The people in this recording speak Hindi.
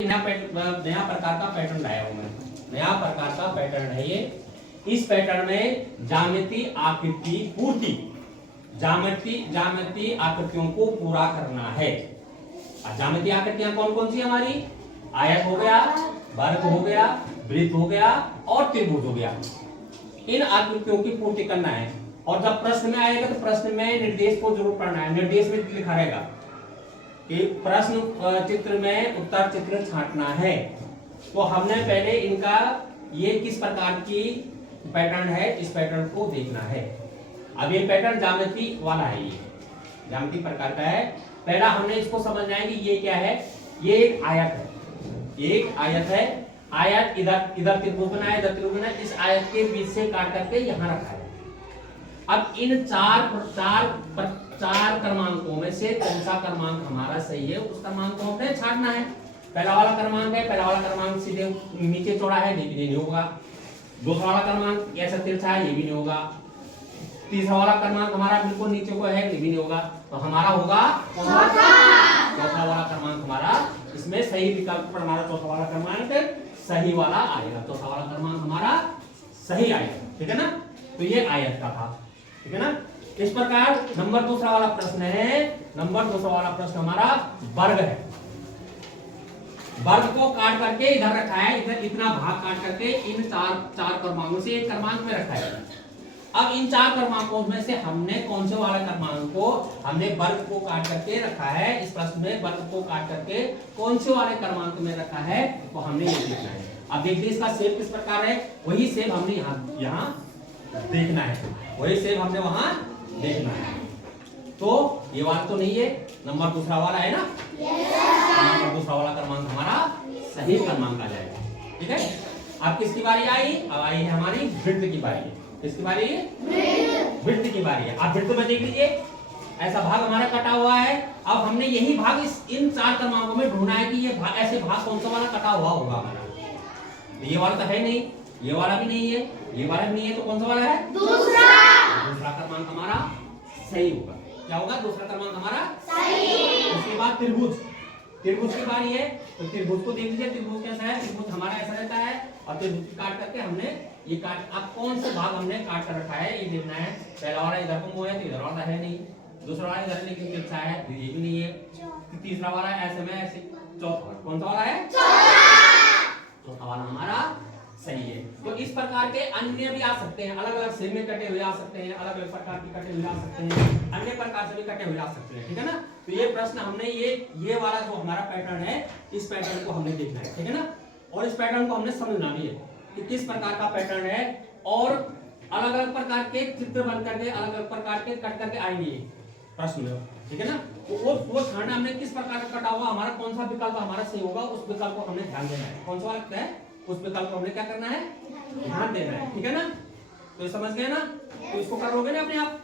नया प्रकार का पैटर्न लाया हूं मैं, नया प्रकार का पैटर्न है ये। इस पैटर्न में ज्यामितीय आकृति पूर्ति, ज्यामितीय आकृतियों को पूरा करना है। ज्यामितीय आकृतियां कौन कौन सी हमारी? आयत हो गया, वर्ग हो गया, वृत्त हो गया और त्रिभुज हो गया। इन आकृतियों की पूर्ति करना है। और जब प्रश्न में आएगा तो प्रश्न में निर्देश को जरूर पढ़ना है। निर्देश में लिखा रहेगा कि प्रश्न चित्र में उत्तर चित्र छांटना है। तो हमने पहले इनका ये किस प्रकार की पैटर्न है, इस पैटर्न को देखना है। अब ये पैटर्न ज्यामिति वाला है, ये ज्यामिति प्रकार का है। पहला हमने इसको समझना है कि ये क्या है। ये एक आयत है, एक आयत है। आयत इधर त्रिभुज बनाया, इधर त्रिभुज बनाया। इस आयत के बीच से काट करके यहाँ रखा है। अब इन चार क्रमांकों में से कौन सा क्रमांक हमारा सही है, उस क्रमांक को हमें छांटना है। पहला वाला क्रमांक है, पहला वाला क्रमांक सीधे नीचे चौड़ा है, ये भी नहीं होगा। दूसरा वाला क्रमांक ऐसा तिरछा है, ये भी नहीं होगा। तीसरा वाला क्रमांक हमारा बिल्कुल नीचे को है, ये भी नहीं होगा। तो हमारा होगा चौथा वाला क्रमांक हमारा इसमें सही विकल्प पर हमारा चौथा वाला क्रमांक सही वाला आएगा। चौथा वाला क्रमांक हमारा सही आएगा, ठीक है ना। तो ये आयत का था, ठीक है ना। इस प्रकार नंबर दूसरा वाला प्रश्न है। नंबर दूसरा वाला प्रश्न हमारा वर्ग है। वर्ग को काट करके इधर रखा है, इधर इतना भाग काट करके इन चार क्रमांकों से एक क्रमांक में रखा है। अब इन चार क्रमांकों में से हमने कौन से वाले क्रमांक को हमने वर्ग को काट करके रखा है। इस प्रश्न में वर्ग को काट करके कौन से वाले क्रमांक में रखा है, तो हमने ये देखना है। अब देखिए इसका शेप किस प्रकार है, वही शेप हमने यहाँ देखना है, वही शेप हमने वहां देखना है। तो ये वाला तो नहीं है, नंबर दूसरा वाला है ना। नंबर दूसरा वाला क्रमांक हमारा सही क्रमांक आ जाएगा, ठीक है। अब किसकी बारी आई? अब आई है हमारी वृत्त की बारी है। किसकी बारी है? वृत्त की बारी है। आप वृत्त में देख लीजिए, ऐसा भाग हमारा कटा हुआ है। अब हमने यही भाग इन चार क्रमांकों में ढूंढना है कि ये भाग ऐसे भाग कौन सा वाला कटा हुआ होगा हमारा। ये वाला तो है नहीं, ये वाला भी नहीं है, ये वाला भी नहीं है, तो कौन सा वाला है? दूसरा क्रमांक हमारा सही होगा। क्या होगा? दूसरा क्रमांक हमारा सही। उसके बाद त्रिभुज, त्रिभुज की बारी है। तो त्रिभुज को देख लीजिए, त्रिभुज कैसा है। त्रिभुज हमारा ऐसा रहता है और त्रिभुज काट करके हमने ये काट, अब कौन से भाग हमने काट कर रखा है ये देखना है। पहला वाला इधर को मुंह है, तो इधर वाला है नहीं। दूसरा वाला इधर लेकिन तिरछा है, तो ये भी नहीं है। तीसरा वाला ऐसे में ऐसे। चौथा कौन सा वाला है? चौथा वाला हमारा सही है। तो इस प्रकार के अन्य भी आ सकते हैं, अलग अलग शेप में कटे हुए आ सकते हैं, अलग अलग प्रकार के कटे हुए आ सकते हैं, अन्य प्रकार से भी कटे हुए आ सकते हैं, ठीक है ना। तो ये प्रश्न हमने ये वाला जो हमारा पैटर्न है, इस पैटर्न को हमने देखना है, ठीक है ना। और इस पैटर्न को हमने समझना भी है कि किस प्रकार का पैटर्न है। और अलग अलग प्रकार के चित्र बन करके अलग अलग प्रकार के कट करके आएंगे प्रश्न में, ठीक है ना। तो वो छानना हमने किस प्रकार का कटा हुआ, हमारा कौन सा विकल्प हमारा सही होगा, उस विकल्प को हमने ध्यान देना है। कौन सा वाला है, उस विकल्प को हमने क्या करना है, ध्यान देना है, ठीक है ना। तो समझ गए ना। तो इसको कर लोगे ना अपने आप।